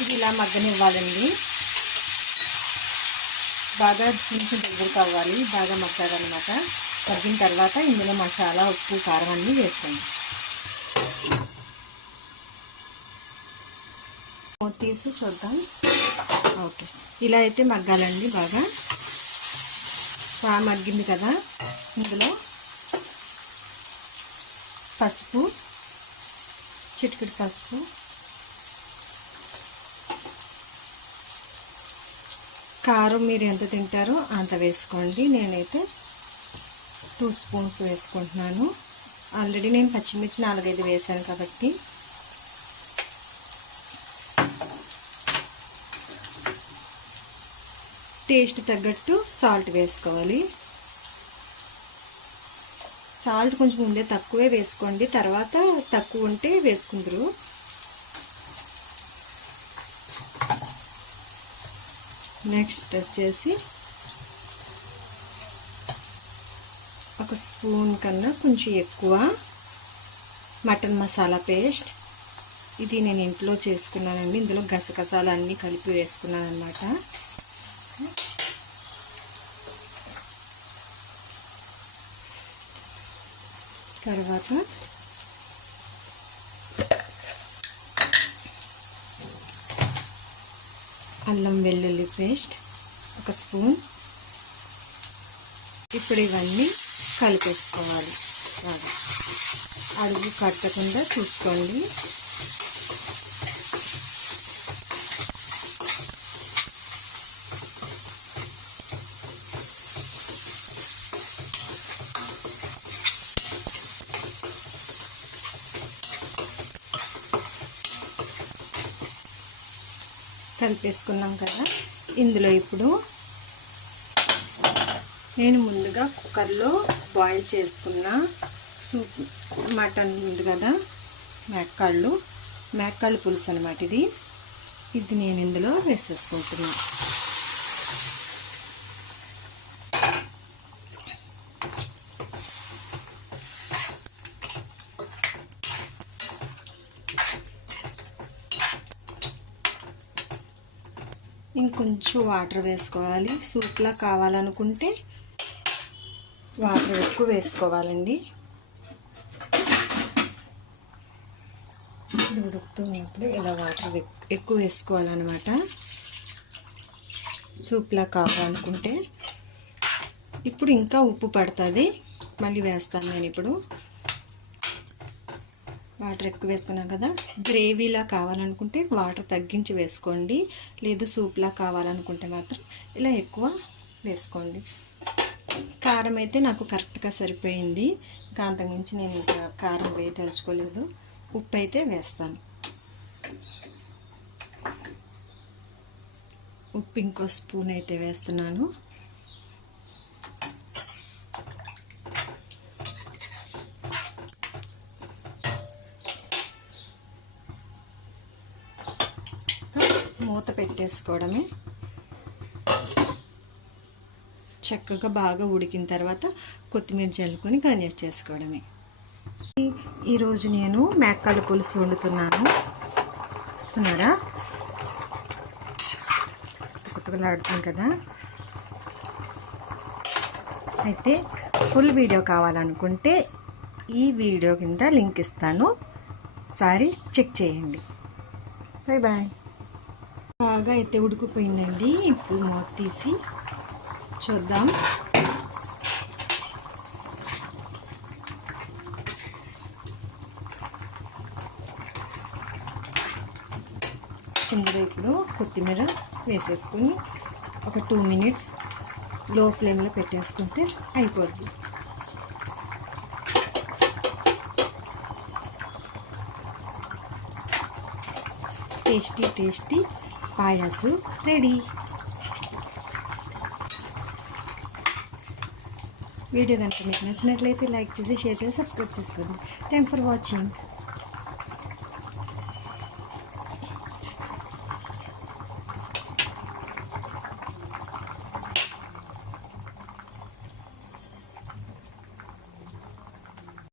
ఇది ఇలా మగ్గనివ్వాలండి. బాగా కొంచెం దగ్గరకు అవ్వాలి బాగా మగ్గాలన్నమాట. మగ్గిన తర్వాత ఇందులో మసాలా ఉప్పు కారం అన్నీ వేసుకోండి. తీసి చూద్దాం. ఓకే. ఇలా అయితే మగ్గాలండి బాగా. బాగా మగ్గింది కదా. ఇందులో పసుపు చిటికిడి పసుపు కారం మీరు ఎంత తింటారో అంత వేసుకోండి. నేనైతే టూ స్పూన్స్ వేసుకుంటున్నాను. ఆల్రెడీ నేను పచ్చిమిర్చి నాలుగైదు వేసాను కాబట్టి. టేస్ట్ తగ్గట్టు సాల్ట్ వేసుకోవాలి. సాల్ట్ కొంచెం ముందే తక్కువే వేసుకోండి. తర్వాత తక్కువ ఉంటే వేసుకుందరు. నెక్స్ట్ వచ్చేసి ఒక స్పూన్ కన్నా కొంచెం ఎక్కువ మటన్ మసాలా పేస్ట్. ఇది నేను ఇంట్లో చేసుకున్నానండి. ఇందులో గసగసాలు అన్నీ కలిపి వేసుకున్నాను అనమాట తర్వాత అల్లం వెల్లుల్లి పేస్ట్ ఒక స్పూన్. ఇప్పుడు ఇవన్నీ కలిపేసుకోవాలి. బాగా అడుగు కట్టకుండా చూసుకోండి. కలిపేసుకున్నాం కదా. ఇందులో ఇప్పుడు నేను ముందుగా కుక్కర్లో బాయిల్ చేసుకున్న సూప్ మటన్ ఉంది కదా మేకాళ్ళు మేకాళ్ళు పులుసు అనమాట ఇది. ఇది నేను ఇందులో వేసేసుకుంటున్నాను ఇంకొంచెం వాటర్ వేసుకోవాలి. సూప్లా కావాలనుకుంటే వాటర్ ఎక్కువ వేసుకోవాలండి. ఇది ఉడుకుతున్నప్పుడు ఇలా వాటర్ ఎక్కువ వేసుకోవాలన్నమాట. సూప్లా కావాలనుకుంటే. ఇప్పుడు ఇంకా ఉప్పు పడుతుంది. మళ్ళీ వేస్తాను నేను ఇప్పుడు. వాటర్ ఎక్కువ వేసుకున్నాం కదా. గ్రేవీలా కావాలనుకుంటే వాటర్ తగ్గించి వేసుకోండి. లేదు సూప్లా కావాలనుకుంటే మాత్రం ఇలా ఎక్కువ వేసుకోండి. కారం అయితే నాకు కరెక్ట్గా సరిపోయింది. ఇంకా అంతకుమించి నేను ఇంకా కారం వేయి తలుచుకోలేదు ఉప్పు అయితే వేస్తాను. ఉప్పు ఇంకో స్పూన్ అయితే వేస్తున్నాను. మూత పెట్టేసుకోవడమే. చక్కగా బాగా ఉడికిన తర్వాత కొత్తిమీర చల్లుకొని గణేష్ చేసుకోవడమే. ఈరోజు నేను మేకాల పులుసు వండుతున్నాను. ఇస్తున్నారా కొత్తగలాడుతుంది కదా. అయితే ఫుల్ వీడియో కావాలనుకుంటే ఈ వీడియో కింద లింక్ ఇస్తాను. సారీ చెక్ చేయండి. బాయ్ బాయ్ బాగా అయితే ఉడికిపోయిందండి. ఇప్పుడు మూత తీసి చూద్దాం. ఇందులో ఇప్పుడు కొత్తిమీర వేసేసుకుని ఒక టూ మినిట్స్లో ఫ్లేమ్లో పెట్టేసుకుంటే అయిపోద్ది. టేస్టీ టేస్టీ పాయసు రెడీ. వీడియో కనుక మీకు నచ్చినట్లయితే లైక్ చేసి షేర్ చేసి సబ్స్క్రైబ్ చేసుకోండి. Thank for watching